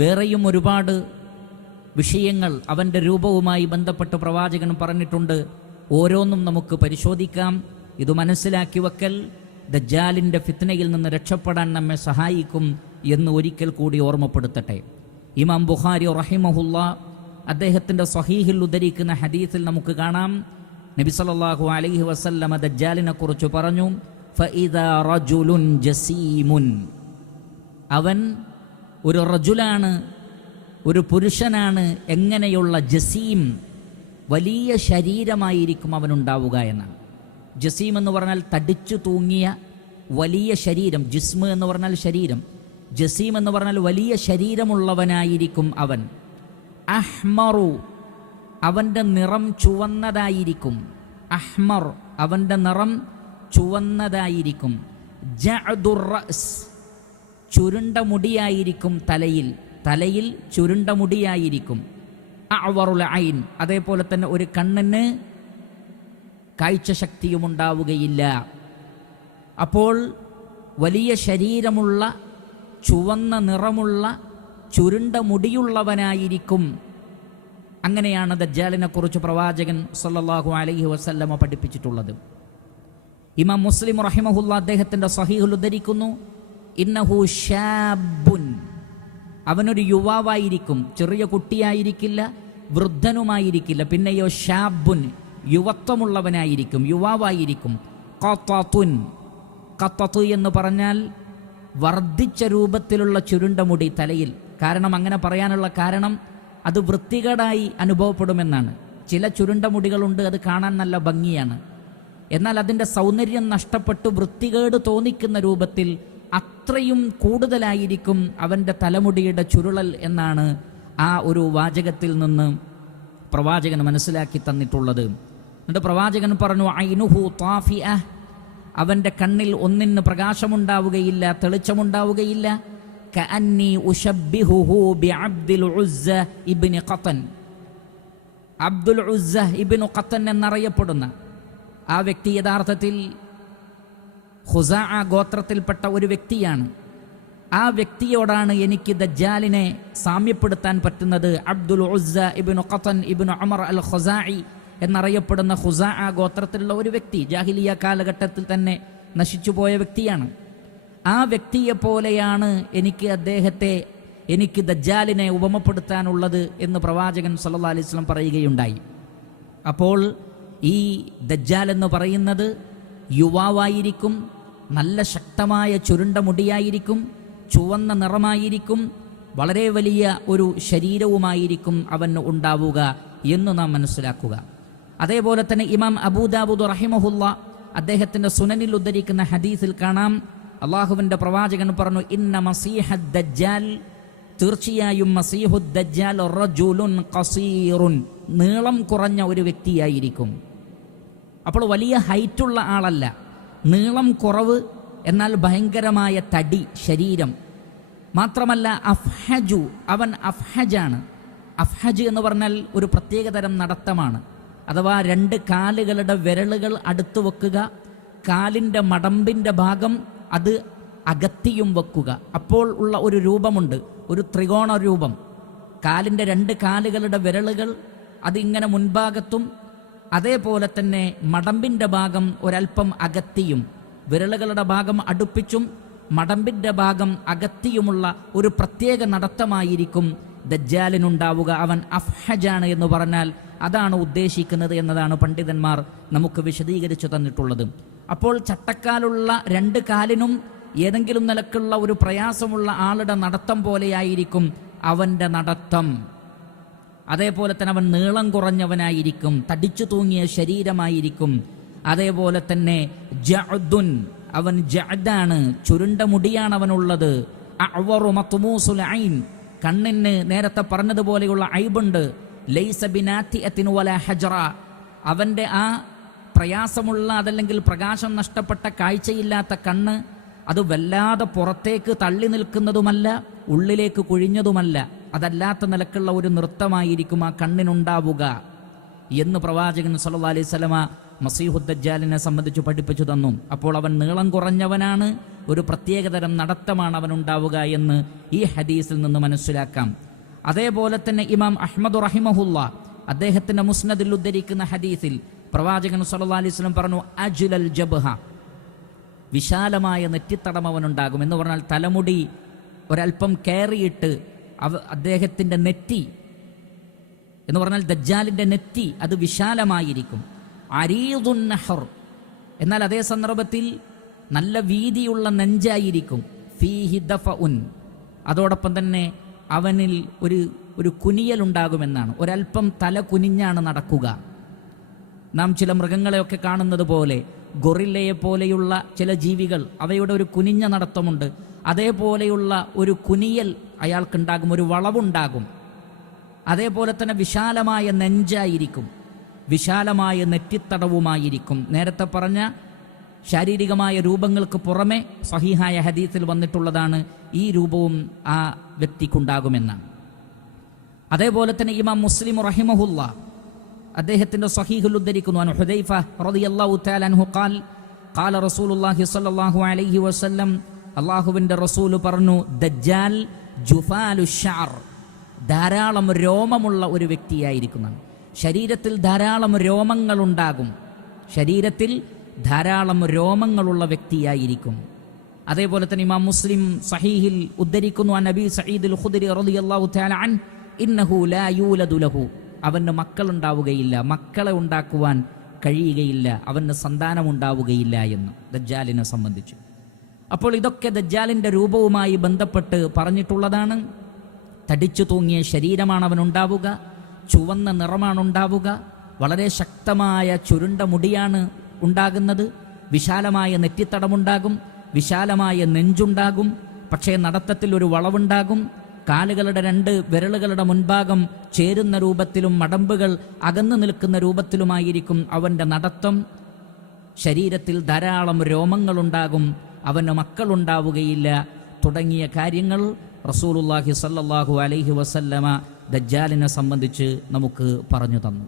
വേറെയും ഒരുപാട് വിഷയങ്ങൾ അവൻ്റെ രൂപവുമായി ബന്ധപ്പെട്ട് പ്രവാചകൻ പറഞ്ഞിട്ടുണ്ട്. ഓരോന്നും നമുക്ക് പരിശോധിക്കാം. ഇത് മനസ്സിലാക്കി വെക്കൽ ദജ്ജാലിൻ്റെ ഫിത്നയിൽ നിന്ന് രക്ഷപ്പെടാൻ നമ്മെ സഹായിക്കും എന്ന് ഒരിക്കൽ കൂടി ഓർമ്മപ്പെടുത്തട്ടെ. ഇമാം ബുഖാരി റഹിമഹുല്ലാ അദ്ദേഹത്തിൻ്റെ സ്വഹീഹിൽ ഉദ്ധരിക്കുന്ന ഹദീസിൽ നമുക്ക് കാണാം, നബി സല്ലല്ലാഹു അലൈഹി വസല്ലമ ദജ്ജാലിനെ കുറിച്ച് പറഞ്ഞു, ഫഇദാ റജുലുൻ ജസീമുൻ, അവൻ ഒരു റജുലാണ്, ഒരു പുരുഷനാണ്. എങ്ങനെയുള്ള ജസീം? വലിയ ശരീരമായിരിക്കും അവനുണ്ടാവുക എന്നാണ്. ജസീം എന്ന് പറഞ്ഞാൽ തടിച്ചു തൂങ്ങിയ വലിയ ശരീരം. ജിസ്മ് എന്ന് പറഞ്ഞാൽ ശരീരം, ജസീം എന്ന് പറഞ്ഞാൽ വലിയ ശരീരമുള്ളവനായിരിക്കും അവൻ. അഹ്മറു, അവൻ്റെ നിറം ചുവന്നതായിരിക്കും. അഹ്മർ, അവൻ്റെ നിറം ചുവന്നതായിരിക്കും. ജഅദുർ റഅസ്, ചുരുണ്ട മുടിയായിരിക്കും തലയിൽ ചുരുണ്ട മുടിയായിരിക്കും. അഅ്വറുൽ ഐൻ, അതേപോലെ തന്നെ ഒരു കണ്ണിന് കാഴ്ചശക്തിയും ഉണ്ടാവുകയില്ല. അപ്പോൾ വലിയ ശരീരമുള്ള, ചുവന്ന നിറമുള്ള, ചുരുണ്ട മുടിയുള്ളവനായിരിക്കും. അങ്ങനെയാണ് ദജ്ജാലിനെ കുറിച്ച് പ്രവാചകൻ സല്ലല്ലാഹു അലൈഹി വസല്ലമ പഠിപ്പിച്ചിട്ടുള്ളത്. ഇമാം മുസ്ലിം റഹിമഹുല്ലാ അദ്ദേഹത്തിൻ്റെ സ്വഹീഹുൽ ഉദ്ധരിക്കുന്നു, ഇന്നഹു ഷാബുൻ, അവനൊരു യുവാവായിരിക്കും. ചെറിയ കുട്ടിയായിരിക്കില്ല, വൃദ്ധനുമായിരിക്കില്ല. പിന്നെയോ ഷാബുൻ, യുവത്വമുള്ളവനായിരിക്കും, യുവാവായിരിക്കും. ഖത്തത്തുൻ, ഖത്തത്തു എന്ന് പറഞ്ഞാൽ വർദ്ധിച്ച രൂപത്തിലുള്ള ചുരുണ്ട മുടി തലയിൽ. കാരണം അങ്ങനെ പറയാനുള്ള കാരണം അത് വൃത്തികേടായി അനുഭവപ്പെടുമെന്നാണ്. ചില ചുരുണ്ട മുടികളുണ്ട്, അത് കാണാൻ നല്ല ഭംഗിയാണ്. എന്നാൽ അതിൻ്റെ സൗന്ദര്യം നഷ്ടപ്പെട്ട് വൃത്തികേട് തോന്നിക്കുന്ന രൂപത്തിൽ അത്രയും കൂടുതലായിരിക്കും അവൻ്റെ തലമുടിയുടെ ചുരുളൽ എന്നാണ് ആ ഒരു വാചകത്തിൽ നിന്ന് പ്രവാചകൻ മനസ്സിലാക്കി തന്നിട്ടുള്ളത്. എന്നിട്ട് പ്രവാചകൻ പറഞ്ഞു, ഐനുഹു താഫിഅ, അവൻ്റെ കണ്ണിൽ ഒന്നിന് പ്രകാശമുണ്ടാവുകയില്ല, തെളിച്ചമുണ്ടാവുകയില്ല. കഅന്നി ഉശബ്ബിഹുഹു ബിഅബ്ദിൽ ഉസ്സ ഇബ്നു ഖത്തൻ, അബ്ദുൽ ഉസ്സ ഇബ്നു ഖത്തൻ എന്നറിയപ്പെടുന്ന ആ വ്യക്തി യഥാർത്ഥത്തിൽ ഖുസാഅ ഗോത്രത്തിൽപ്പെട്ട ഒരു വ്യക്തിയാണ്. ആ വ്യക്തിയോടാണ് എനിക്ക് ദജ്ജാലിനെ സാമ്യപ്പെടുത്താൻ പറ്റുന്നത്. അബ്ദുൽ ഉസ്സ ഇബ്നു ഖത്തൻ ഇബ്നു ഉമർ അൽ ഖുസാഇ എന്നറിയപ്പെടുന്ന ഖുസാഅ ഗോത്രത്തിലുള്ള ഒരു വ്യക്തി, ജാഹിലിയ കാലഘട്ടത്തിൽ തന്നെ നശിച്ചുപോയ വ്യക്തിയാണ്. ആ വ്യക്തിയെ പോലെയാണ് എനിക്ക് ദജ്ജാലിനെ ഉപമപ്പെടുത്താനുള്ളത് എന്ന് പ്രവാചകൻ സല്ലല്ലാഹു അലൈഹി വസല്ലം പറയുകയുണ്ടായി. അപ്പോൾ ഈ ദജ്ജാൽ എന്ന് പറയുന്നത് യുവാവായിരിക്കും, നല്ല ശക്തമായ ചുരുണ്ട മുടിയായിരിക്കും, ചുവന്ന നിറമായിരിക്കും, വളരെ വലിയ ഒരു ശരീരവുമായിരിക്കും അവന് ഉണ്ടാവുക എന്ന് നാം മനസ്സിലാക്കുക. അതേപോലെ തന്നെ ഇമാം അബൂദാവൂദ് റഹിമഹുല്ല അദ്ദേഹത്തിൻ്റെ സുനനിൽ ഉദ്ധരിക്കുന്ന ഹദീസിൽ കാണാം, അള്ളാഹുവിൻ്റെ പ്രവാചകൻ പറഞ്ഞു, ഇന്ന മസീഹദ് ദജ്ജാൽ, തീർച്ചയായും മസീഹുദ് ദജ്ജാൽ റജുലുൻ ഖസീറുൻ, നീളം കുറഞ്ഞ ഒരു വ്യക്തിയായിരിക്കും. അപ്പോൾ വലിയ ഹൈറ്റുള്ള ആളല്ല, നീളം കുറവ്, എന്നാൽ ഭയങ്കരമായ തടി ശരീരം. മാത്രമല്ല അഫ്ഹജു, അവൻ അഫ്ഹജാണ്. അഫ്ഹജ് എന്ന് പറഞ്ഞാൽ ഒരു പ്രത്യേകതരം നടത്തമാണ്. അഥവാ രണ്ട് കാലുകളുടെ വിരലുകൾ അടുത്ത് വെക്കുക, കാലിൻ്റെ മടമ്പിൻ്റെ ഭാഗം അത് അകത്തിയും വെക്കുക. അപ്പോൾ ഉള്ള ഒരു രൂപമുണ്ട്, ഒരു ത്രികോണ രൂപം. കാലിൻ്റെ രണ്ട് കാലുകളുടെ വിരലുകൾ അതിങ്ങനെ മുൻഭാഗത്തും, അതേപോലെ തന്നെ മടമ്പിൻ്റെ ഭാഗം ഒരൽപ്പം അകത്തിയും, വിരലുകളുടെ ഭാഗം അടുപ്പിച്ചും മടമ്പിൻ്റെ ഭാഗം അകത്തിയുമുള്ള ഒരു പ്രത്യേക നടത്തമായിരിക്കും ദജ്ജാലിനുണ്ടാവുക. അവൻ അഫ്ഹജാണ് എന്ന് പറഞ്ഞാൽ അതാണ് ഉദ്ദേശിക്കുന്നത് എന്നതാണ് പണ്ഡിതന്മാർ നമുക്ക് വിശദീകരിച്ചു തന്നിട്ടുള്ളത്. അപ്പോൾ ചട്ടക്കാലുള്ള രണ്ട് കാലിനും ഏതെങ്കിലും നിലക്കുള്ള ഒരു പ്രയാസമുള്ള ആളുടെ നടത്തം പോലെയായിരിക്കും അവൻ്റെ നടത്തം. അതേപോലെ തന്നെ അവൻ നീളം കുറഞ്ഞവനായിരിക്കും, തടിച്ചു തൂങ്ങിയ ശരീരമായിരിക്കും. അതേപോലെ തന്നെ ജഅദുൻ, അവൻ ജഅദാണ്, ചുരുണ്ട മുടിയാണ് അവനുള്ളത്. അഅ്വറു മത്മൂസുൽ ഐൻ, കണ്ണിന് നേരത്തെ പറഞ്ഞതുപോലെയുള്ള ഐബുണ്ട്. ലൈസ ബിനാത്തിഅത്തിൻ വലാ ഹജറ, അവൻ്റെ ആ പ്രയാസമുള്ള അതല്ലെങ്കിൽ പ്രകാശം നഷ്ടപ്പെട്ട കാഴ്ചയില്ലാത്ത കണ്ണ് അത് വല്ലാതെ പുറത്തേക്ക് തള്ളി നിൽക്കുന്നതുമല്ല, ഉള്ളിലേക്ക് കുഴിഞ്ഞതുമല്ല. അതല്ലാത്ത നിലക്കുള്ള ഒരു നൃത്തമായിരിക്കും ആ കണ്ണിനുണ്ടാവുക എന്ന് പ്രവാചകൻ സല്ലല്ലാഹു അലൈഹി വസല്ലമ മസീഹുദ് ദജ്ജാലിനെ സംബന്ധിച്ച് പഠിപ്പിച്ചു തന്നു. അപ്പോൾ അവൻ നീളം കുറഞ്ഞവനാണ്, ഒരു പ്രത്യേകതരം നടത്തമാണ് അവനുണ്ടാവുക എന്ന് ഈ ഹദീസിൽ നിന്ന് മനസ്സിലാക്കാം. അതേപോലെ തന്നെ ഇമാം അഹ്മദ് റഹിമഹുല്ല അദ്ദേഹത്തിൻ്റെ മുസ്നദിൽ ഉദ്ധരിക്കുന്ന ഹദീസിൽ പ്രവാചകൻ സല്ലല്ലാഹു അലൈഹി വസല്ലം പറഞ്ഞു, അജ്ലൽ ജബ്ഹ, വിശാലമായ നെറ്റിത്തടം അവനുണ്ടാകും. എന്ന് പറഞ്ഞാൽ തലമുടി ഒരല്പം കയറിയിട്ട് അദ്ദേഹത്തിൻ്റെ നെറ്റി എന്ന് പറഞ്ഞാൽ ദജ്ജാലിൻ്റെ നെറ്റി അത് വിശാലമായിരിക്കും. അരീദുൻ നഹർ, എന്നാൽ അതേ സന്ദർഭത്തിൽ നല്ല വീതിയുള്ള നെഞ്ചായിരിക്കും. ഫീഹി ദഫഉൻ, അതോടൊപ്പം തന്നെ അവനിൽ ഒരു കുനിയലുണ്ടാകുമെന്നാണ്. ഒരല്പം തല കുനിഞ്ഞാണ് നടക്കുക. നാം ചില മൃഗങ്ങളെയൊക്കെ കാണുന്നത് പോലെ, ഗൊറില്ലയെ പോലെയുള്ള ചില ജീവികൾ, അവയുടെ ഒരു കുനിഞ്ഞ നടത്തമുണ്ട്. അതേപോലെയുള്ള ഒരു കുനിയൽ അയാൾക്കുണ്ടാകും, ഒരു വളവുണ്ടാകും. അതേപോലെ തന്നെ വിശാലമായ നെഞ്ചായിരിക്കും, വിശാലമായ നെറ്റിത്തടവുമായിരിക്കും. നേരത്തെ പറഞ്ഞ ശാരീരികമായ രൂപങ്ങൾക്ക് പുറമെ സഹീഹായ ഹദീസിൽ വന്നിട്ടുള്ളതാണ് ഈ രൂപവും ആ വ്യക്തിക്കുണ്ടാകുമെന്നാണ്. അതേപോലെ തന്നെ ഇമാം മുസ്ലിം റഹിമഹുല്ല അദ്ദേഹത്തിൻ്റെ സഹീഹുൽ ഉദ്ധരിക്കുന്നു, അൻ ഹുദൈഫ റളിയല്ലാഹു തആല അൻഹു ഖാൽ ഖാല റസൂലുള്ളാഹി സ്വല്ലല്ലാഹു അലൈഹി വസല്ലം, അല്ലാഹുവിൻ്റെ റസൂൽ പറഞ്ഞു, ദജ്ജാൽ ജുഫാലു ശഅർ, ധാരാളം രോമമുള്ള ഒരു വ്യക്തിയായിരിക്കുന്നതാണ്. ശരീരത്തിൽ ധാരാളം രോമങ്ങളുണ്ടാകും, ശരീരത്തിൽ ധാരാളം രോമങ്ങളുള്ള വ്യക്തിയായിരിക്കും. അതേപോലെ തന്നെ ഇമാം മുസ്ലിം സഹീഹിൽ ഉദ്ധരിക്കുന്നു, അൻ നബി സഈദുൽ ഖുദ്രി റളിയല്ലാഹു തആല അൻ ഇന്നഹു ലാ യൂലദു ലഹു, അവന് മക്കളുണ്ടാവുകയില്ല, മക്കളെ ഉണ്ടാക്കുവാൻ കഴിയുകയില്ല, അവന് സന്താനമുണ്ടാവുകയില്ല എന്ന് ദജ്ജാലിനെ സംബന്ധിച്ചു. അപ്പോൾ ഇതൊക്കെ ദജ്ജാലിൻ്റെ രൂപവുമായി ബന്ധപ്പെട്ട് പറഞ്ഞിട്ടുള്ളതാണ്. തടിച്ചു തൂങ്ങിയ ശരീരമാണ് അവനുണ്ടാവുക, ചുവന്ന നിറമാണുണ്ടാവുക, വളരെ ശക്തമായ ചുരുണ്ട മുടിയാണ് ഉണ്ടാകുന്നത്, വിശാലമായ നെറ്റിത്തടമുണ്ടാകും, വിശാലമായ നെഞ്ചുണ്ടാകും. പക്ഷേ നടത്തത്തിൽ ഒരു വളവുണ്ടാകും. കാലുകളുടെ 2 വിരലുകളുടെ മുൻഭാഗം ചേരുന്ന രൂപത്തിലും മടമ്പുകൾ അകന്നു നിൽക്കുന്ന രൂപത്തിലുമായിരിക്കും അവൻ്റെ നടത്തം. ശരീരത്തിൽ ധാരാളം രോമങ്ങളുണ്ടാകും, അവന് മക്കളുണ്ടാവുകയില്ല തുടങ്ങിയ കാര്യങ്ങൾ റസൂലുള്ളാഹി സ്വല്ലല്ലാഹു അലൈഹി വസല്ലമ ദജ്ജാലിനെ സംബന്ധിച്ച് നമുക്ക് പറഞ്ഞു തന്നു.